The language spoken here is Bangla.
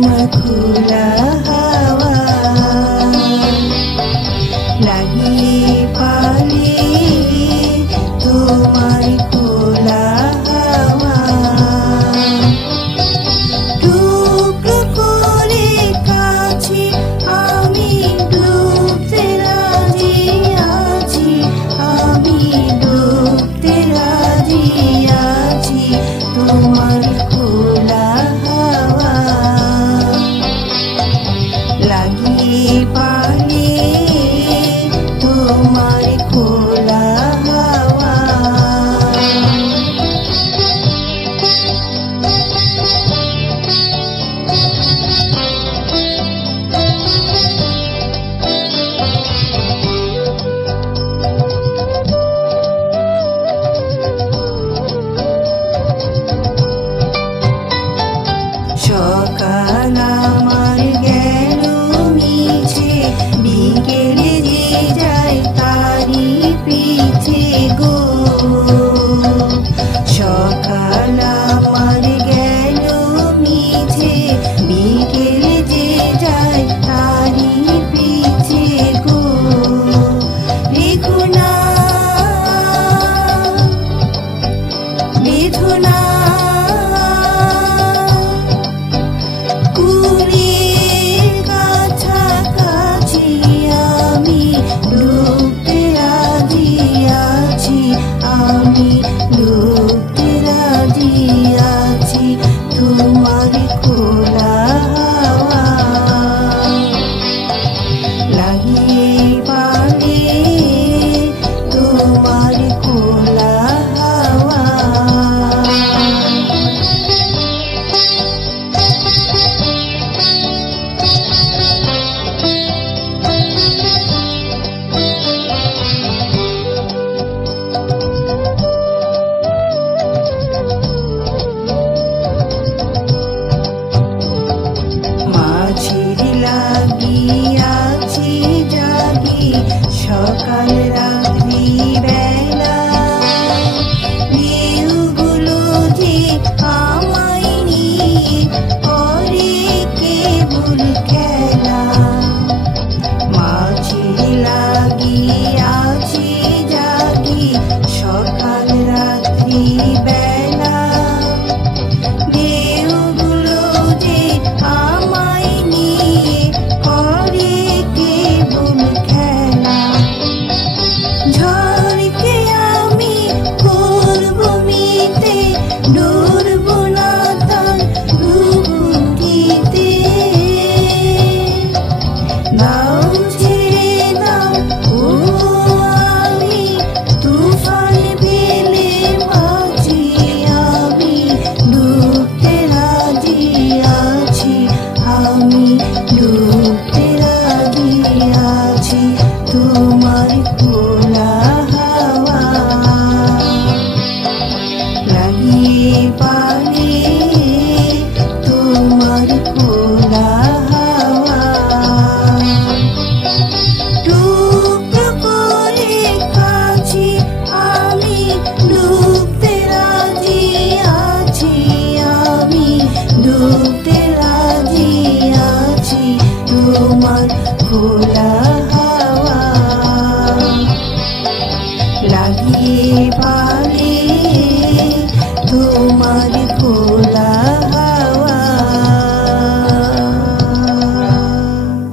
তোমার খোলা হাওয়া লাগিয়ে পালে তোমার খোলা হাওয়া টুকরো করে কাছে আমি ডুবতে রাজি আছি, আমি ডুবতে রাজি আছি তোমার খোলা হাওয়া লাগিয়ে পালে তোমার খোলা হাওয়া। সকাল আমার গেল মিছে, বিকেল যে যায় তারি পিছে গো। সকাল আমার গেল মিছে, বিকেল যে যায় তারি পিছে গো। বেদনা বেদনা কুলের কাছাকাছি আমি ডুবতে রাজি আছি, আমি ডুবতে রাজি আছি তোমার খোলা হাওয়া লাগিয়ে পালে তোমার খোলা হাওয়া। মাঝির লাগিয়াছি জাগি সকাল রাত্রি বেলা, ঢেউগুলো যে আমায় নিয়ে করে কেবল খেলা। মাঝির লাগিয়াছি জাগি সকাল রাত্রি বেলা, ঢেউগুলো যে আমায় নিয়ে করে কেবল খেলা। ঝড়কে আমি করব মিতে, ডরব না তার ঘুঘুটিতে। দাও ছেড়ে দাও ও আমি তুফান পেলে বাঁচি, আমি ডুবতে রাজি আছি, আমি ডুবতে রাজি আছি তোমার খোলা হাওয়া লাগিয়ে পালে তোমার খোলা হাওয়া। টুকরো করে কাছে আমি ডুবতে রাজি আছি, আমি ডুবতে রাজি আছি তোমার খোলা হাওয়া লাগিয়ে পালে